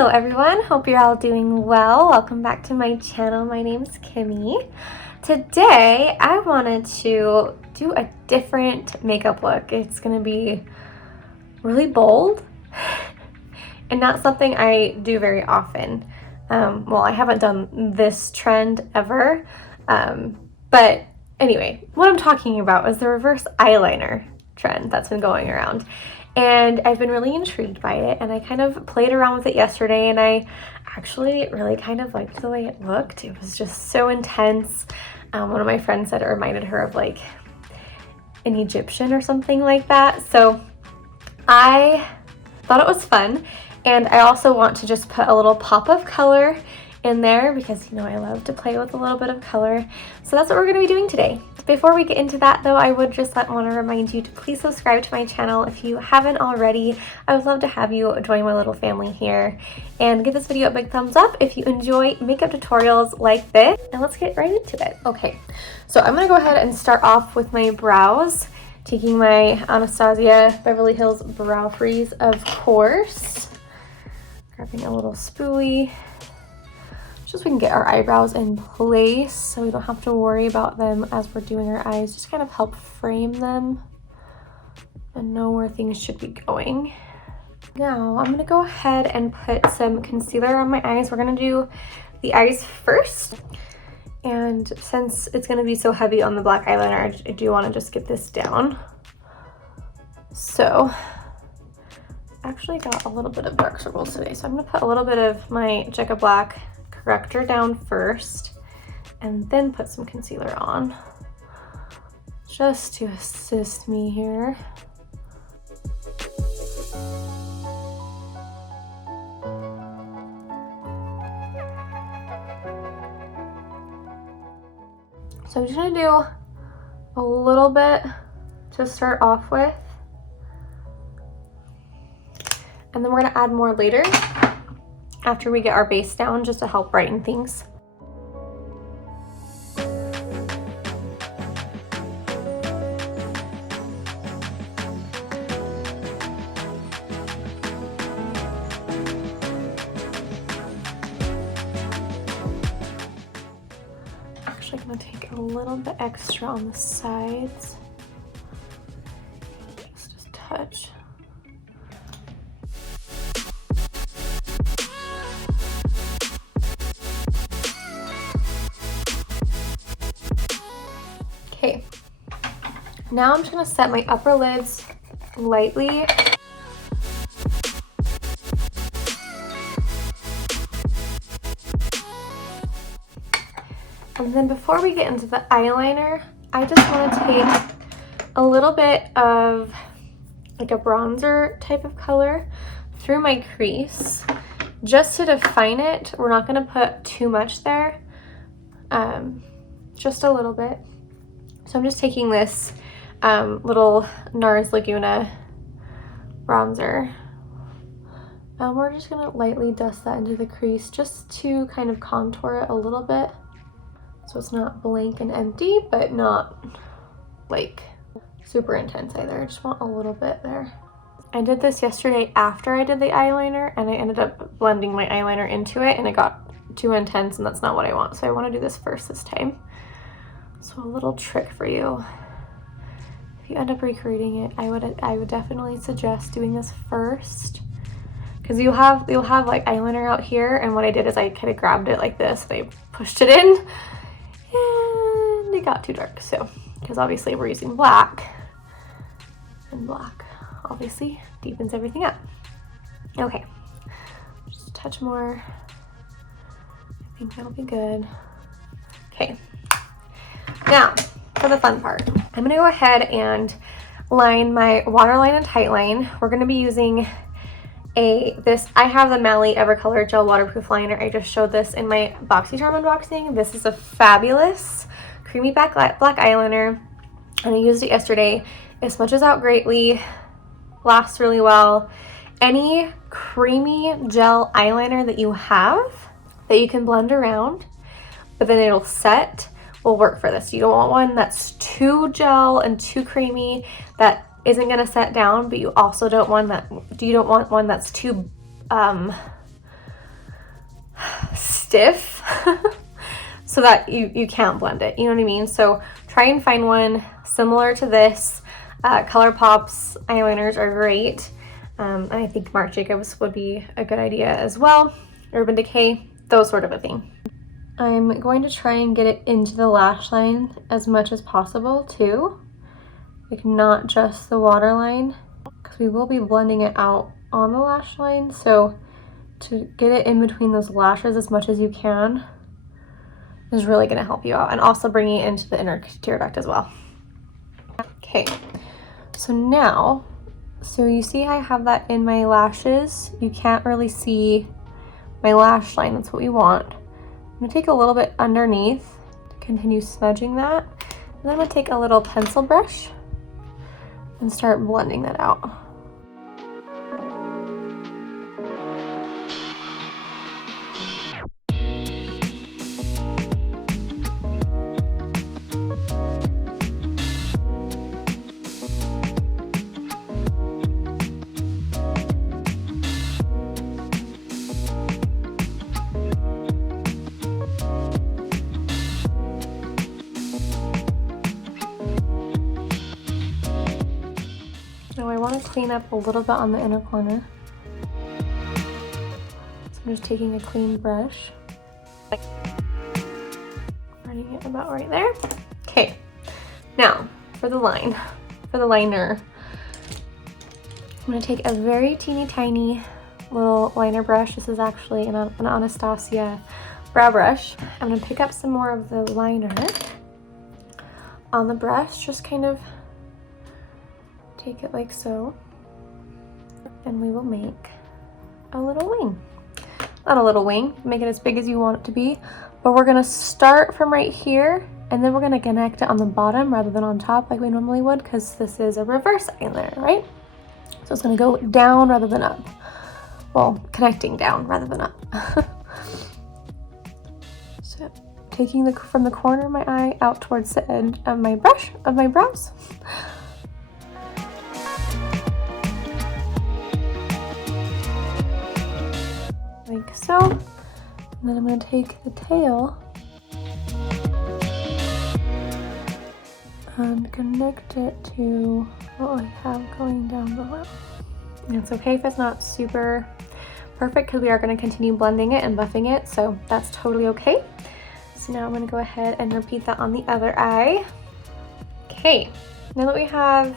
Hello everyone, hope you're all doing well. Welcome back to my channel. My name's Kimmy. Today I wanted to do a different makeup look. It's going to be really bold and not something I do very often. Well, I haven't done this trend ever, but anyway, what I'm talking about is the reverse eyeliner trend that's been going around. And I've been really intrigued by it, and I kind of played around with it yesterday, and I actually really kind of liked the way it looked. It was just so intense. One of my friends said it reminded her of like an Egyptian or something like that. So I thought it was fun, and I also want to just put a little pop of color in there because, you know, I love to play with a little bit of color. So that's what we're going to be doing today. Before we get into that though, I would just want to remind you to please subscribe to my channel if you haven't already. I would love to have you join my little family here, and give this video a big thumbs up if you enjoy makeup tutorials like this. And let's get right into it. Okay, so I'm going to go ahead and start off with my brows, taking my Anastasia Beverly Hills Brow Freeze, of course. Grabbing a little spoolie, just so we can get our eyebrows in place so we don't have to worry about them as we're doing our eyes. Just kind of help frame them and know where things should be going. Now I'm gonna go ahead and put some concealer on my eyes. We're gonna do the eyes first. And since it's gonna be so heavy on the black eyeliner, I do wanna just get this down. So I actually got a little bit of dark circles today, so I'm gonna put a little bit of my Jecca Blac Corrector down first and then put some concealer on just to assist me here. So I'm just gonna do a little bit to start off with, and then we're gonna add more later after we get our base down, just to help brighten things. Actually, I'm gonna take a little bit extra on the sides, just a touch. Okay, now I'm just gonna set my upper lids lightly. And then before we get into the eyeliner, I just want to take a little bit of like a bronzer type of color through my crease just to define it. We're not gonna put too much there, just a little bit. So I'm just taking this little Nars Laguna bronzer. We're just gonna lightly dust that into the crease just to kind of contour it a little bit. So it's not blank and empty, but not like super intense either. I just want a little bit there. I did this yesterday after I did the eyeliner, and I ended up blending my eyeliner into it, and it got too intense, and that's not what I want. So I want to do this first this time. So a little trick for you: if you end up recreating it, I would definitely suggest doing this first, because you'll have like eyeliner out here, and what I did is I kind of grabbed it like this and I pushed it in, and it got too dark. So because obviously we're using black, and black obviously deepens everything up. Okay, just a touch more. I think that'll be good. Okay. Now, for the fun part, I'm going to go ahead and line my waterline and tightline. We're going to be using I have the Mally Evercolor Gel Waterproof Liner. I just showed this in my BoxyCharm unboxing. This is a fabulous creamy black eyeliner, and I used it yesterday. It smudges out greatly, lasts really well. Any creamy gel eyeliner that you have that you can blend around, but then it'll set, will work for this. You don't want one that's too gel and too creamy that isn't gonna set down, but you also don't want one that's too stiff so that you can't blend it, you know what I mean? So try and find one similar to this. Colourpop's eyeliners are great. I think Marc Jacobs would be a good idea as well. Urban Decay, those sort of a thing. I'm going to try and get it into the lash line as much as possible too, like not just the waterline, because we will be blending it out on the lash line. So to get it in between those lashes as much as you can is really going to help you out, and also bringing it into the inner tear duct as well. Okay, so now, so you see I have that in my lashes. You can't really see my lash line. That's what we want. I'm gonna take a little bit underneath to continue smudging that. And then I'm gonna take a little pencil brush and start blending that out. Now I want to clean up a little bit on the inner corner. So I'm just taking a clean brush, running it about right there. Okay, now for the line, for the liner, I'm going to take a very teeny tiny little liner brush. This is actually an Anastasia brow brush. I'm going to pick up some more of the liner on the brush, just kind of take it like so, and we will make a little wing. Not a little wing, make it as big as you want it to be, but we're gonna start from right here, and then we're gonna connect it on the bottom rather than on top like we normally would, because this is a reverse eyeliner, right? So it's gonna go down rather than up. Well, connecting down rather than up. So taking from the corner of my eye out towards the end of my brush, of my brows. Like so, and then I'm going to take the tail and connect it to what I have going down below. And it's okay if it's not super perfect, because we are going to continue blending it and buffing it, so that's totally okay. So now I'm going to go ahead and repeat that on the other eye. Okay, now that we have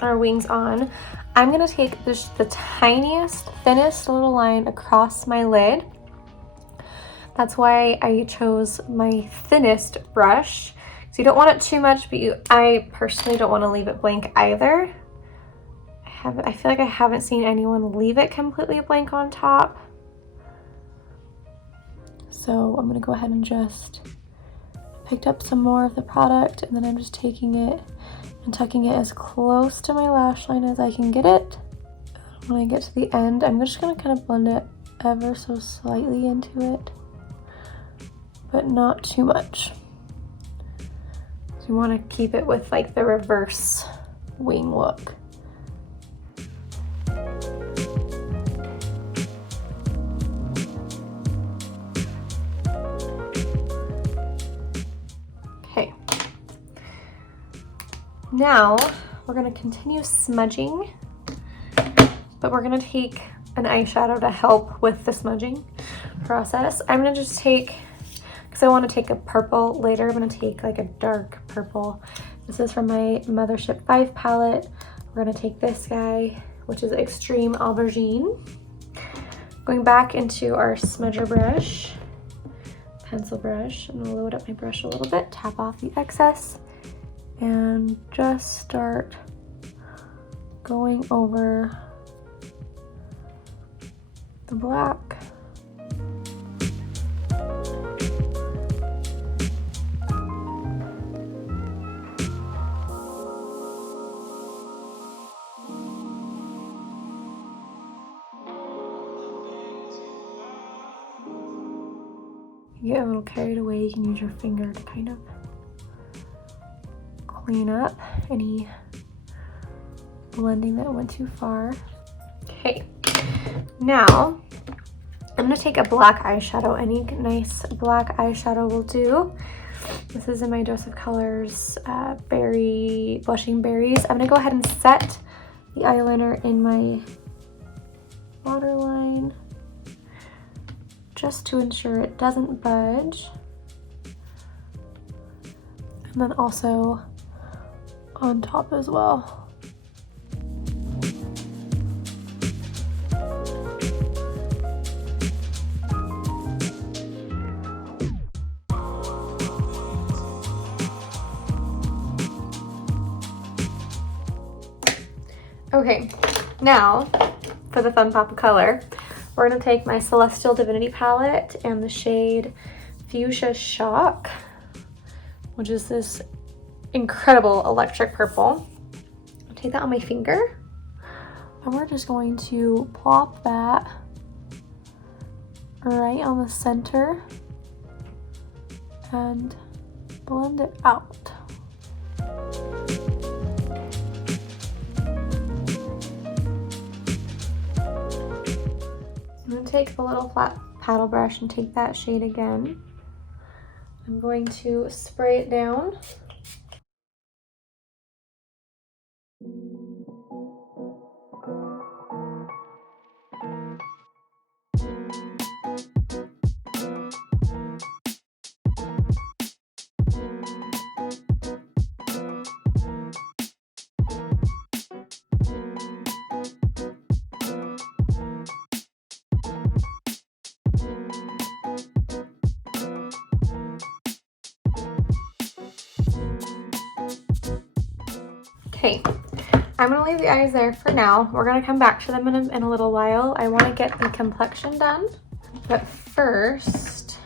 our wings on, I'm going to take just the tiniest, thinnest little line across my lid. That's why I chose my thinnest brush. So you don't want it too much, but I personally don't want to leave it blank either. I feel like I haven't seen anyone leave it completely blank on top. So I'm going to go ahead and just picked up some more of the product, and then I'm just taking it and tucking it as close to my lash line as I can get it. When I get to the end, I'm just going to kind of blend it ever so slightly into it, but not too much. So you want to keep it with like the reverse wing look. Okay. Now we're going to continue smudging, but we're going to take an eyeshadow to help with the smudging process. I'm going to just take, because I want to take a purple later, I'm going to take like a dark purple. This is from my Mothership 5 palette. We're going to take this guy, which is Extreme Aubergine. Going back into our smudger brush, pencil brush, I'm going to load up my brush a little bit, tap off the excess, and just start going over the black. You get a little carried away, you can use your finger to kind of clean up any blending that went too far. Okay, now I'm going to take a black eyeshadow. Any nice black eyeshadow will do. This is in my Dose of Colors Blushing Berries. I'm going to go ahead and set the eyeliner in my waterline just to ensure it doesn't budge. And then also on top as well. Okay, now for the fun pop of color, we're going to take my Celestial Divinity palette and the shade Fuchsia Shock, which is this incredible electric purple. I'll take that on my finger, and we're just going to plop that right on the center and blend it out. I'm going to take the little flat paddle brush and take that shade again. I'm going to spray it down. Okay, I'm going to leave the eyes there for now. We're going to come back to them in a little while. I want to get the complexion done, but first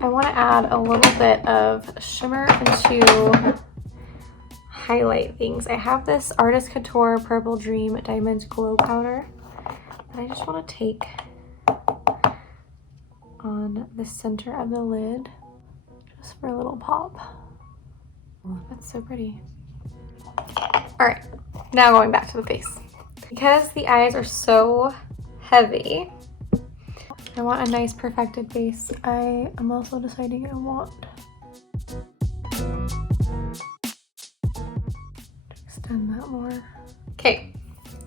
I want to add a little bit of shimmer to highlight things. I have this Artist Couture Purple Dream Diamond Glow Powder that I just want to take on the center of the lid just for a little pop. That's so pretty. All right, now going back to the face. Because the eyes are so heavy, I want a nice perfected face. I am also deciding I want to extend that more. Okay,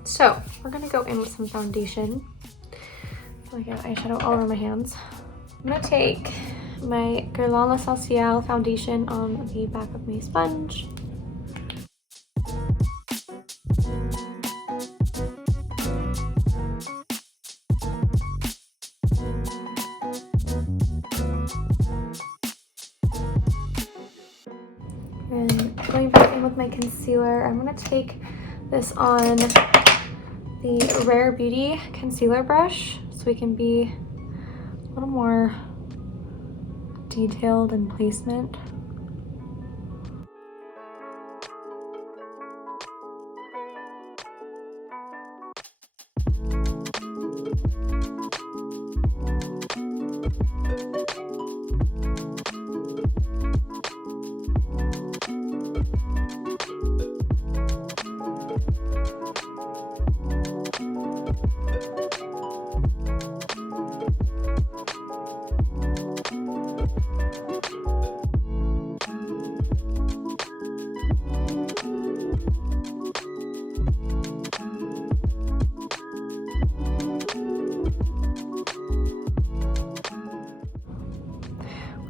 so we're gonna go in with some foundation. I feel like I have eyeshadow all over my hands. I'm gonna take my Guerlain L'Essentiel foundation on the back of my sponge. And going back in with my concealer, I'm going to take this on the Rare Beauty concealer brush so we can be a little more detailed in placement.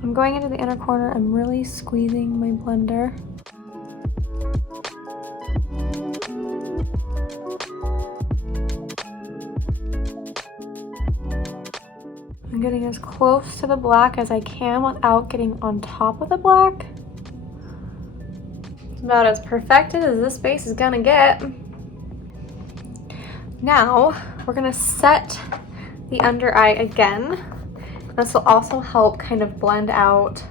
I'm going into the inner corner. I'm really squeezing my blender. I'm getting as close to the black as I can without getting on top of the black. It's about as perfected as this base is gonna get. Now, we're gonna set the under eye again. This will also help kind of blend out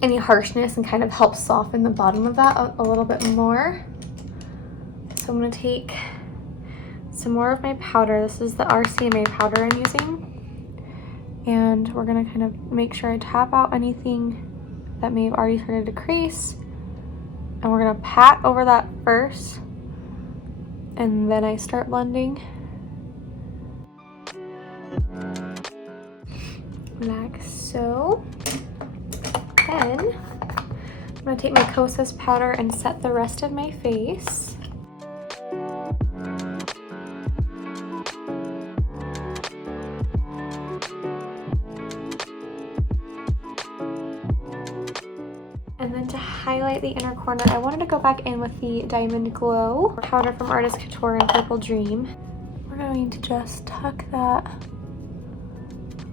any harshness and kind of help soften the bottom of that a little bit more. So I'm going to take some more of my powder. This is the RCMA powder I'm using. And we're going to kind of make sure I tap out anything that may have already started to crease. And we're going to pat over that first. And then I start blending. like so. Then I'm gonna take my Kosas powder and set the rest of my face. And then to highlight the inner corner, I wanted to go back in with the Diamond Glow powder from Artist Couture in Purple Dream. We're going to just tuck that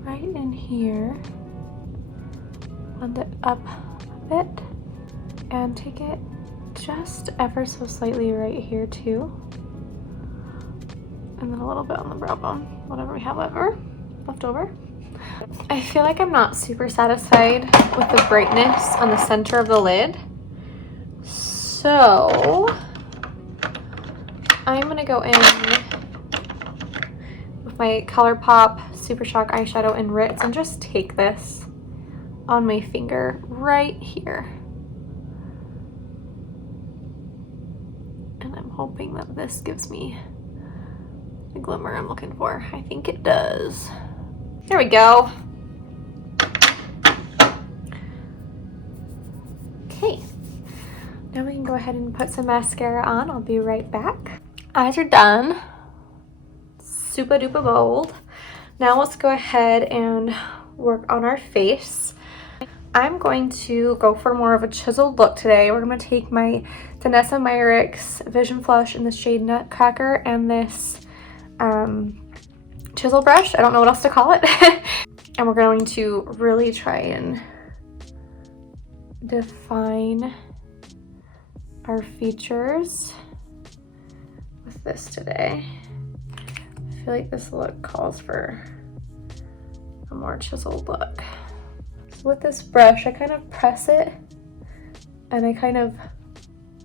right in here, blend it up a bit, and take it just ever so slightly right here too. And then a little bit on the brow bone, whatever we have left over. I feel like I'm not super satisfied with the brightness on the center of the lid. So I'm gonna go in with my Colourpop Super Shock eyeshadow in Ritz and just take this on my finger right here. And I'm hoping that this gives me the glimmer I'm looking for. I think it does. There we go. Okay, now we can go ahead and put some mascara on. I'll be right back. Eyes are done. Super duper bold. Now let's go ahead and work on our face. I'm going to go for more of a chiseled look today. We're going to take my Danessa Myricks Vision Flush in the shade Nutcracker and this chisel brush. I don't know what else to call it. And we're going to really try and define our features with this today. I feel like this look calls for a more chiseled look. So with this brush, I kind of press it and I kind of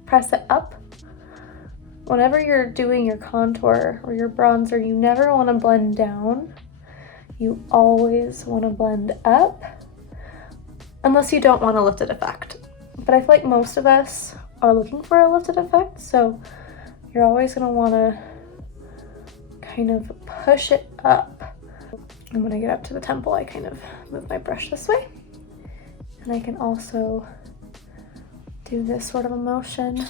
press it up. Whenever you're doing your contour or your bronzer, you never want to blend down. You always want to blend up, unless you don't want a lifted effect. But I feel like most of us are looking for a lifted effect, so you're always going to want to kind of push it up. And when I get up to the temple, I kind of move my brush this way. And I can also do this sort of a motion,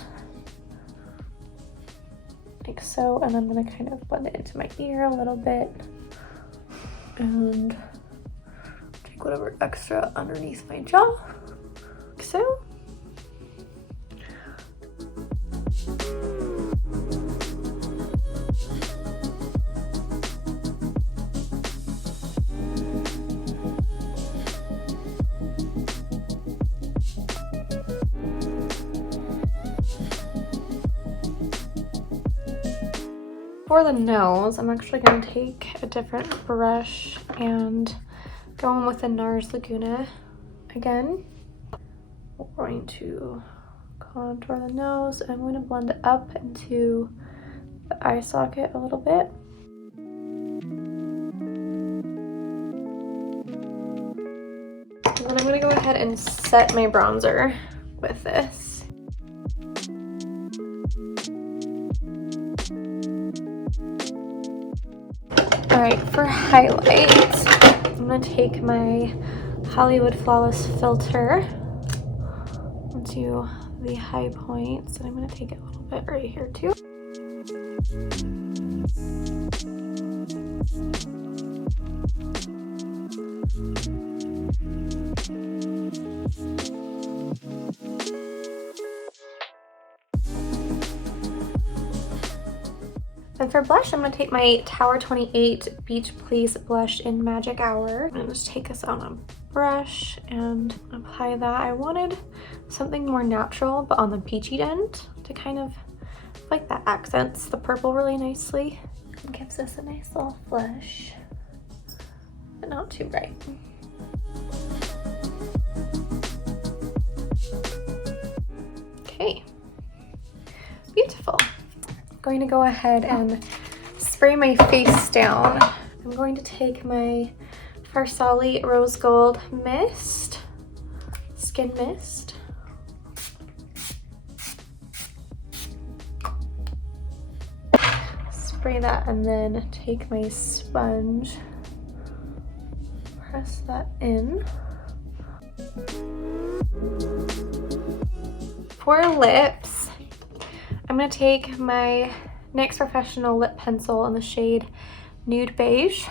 like so, and I'm gonna kind of blend it into my ear a little bit and take whatever extra underneath my jaw, like so. For the nose, I'm actually going to take a different brush and go in with the Nars Laguna again. We're going to contour the nose and I'm going to blend it up into the eye socket a little bit. And then I'm going to go ahead and set my bronzer with this. Alright, for highlight, I'm going to take my Hollywood Flawless filter into the high points, and I'm going to take it a little bit right here too. And for blush, I'm going to take my Tower 28 Beach Please blush in Magic Hour. I'm going to just take this on a brush and apply that. I wanted something more natural, but on the peachy end to kind of like that accents the purple really nicely. It gives us a nice little flush, but not too bright. Okay, beautiful. Going to go ahead and spray my face down. I'm going to take my Farsali Rose Gold Mist, Skin Mist. Spray that and then take my sponge press that in. For lips, I'm going to take my NYX Professional Lip Pencil in the shade Nude Beige.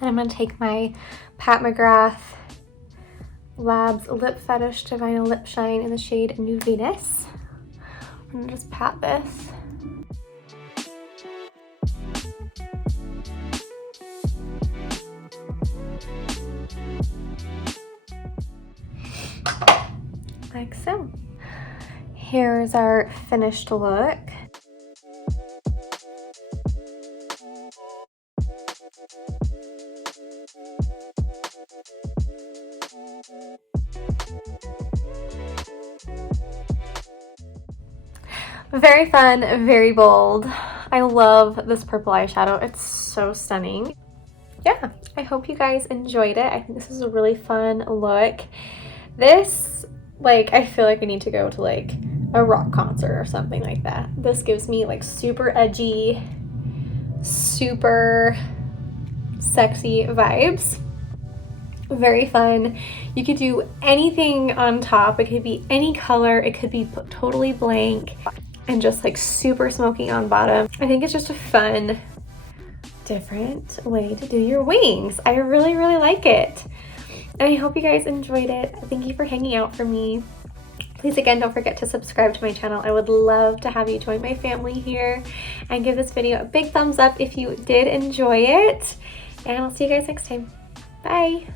And I'm going to take my Pat McGrath Labs Lip Fetish Divina Lip Shine in the shade Nude Venus. I'm going to just pat this. Like so. Here's our finished look. Very fun, very bold. I love this purple eyeshadow. It's so stunning. Yeah, I hope you guys enjoyed it. I think this is a really fun look. This, like, I feel like I need to go to like a rock concert or something like that. This gives me like super edgy, super sexy vibes. Very fun. You could do anything on top. It could be any color. It could be totally blank and just like super smoky on bottom. I think it's just a fun, different way to do your wings. I really, really like it. And I hope you guys enjoyed it. Thank you for hanging out for me. Please, again, don't forget to subscribe to my channel. I would love to have you join my family here, and give this video a big thumbs up if you did enjoy it. And I'll see you guys next time. Bye.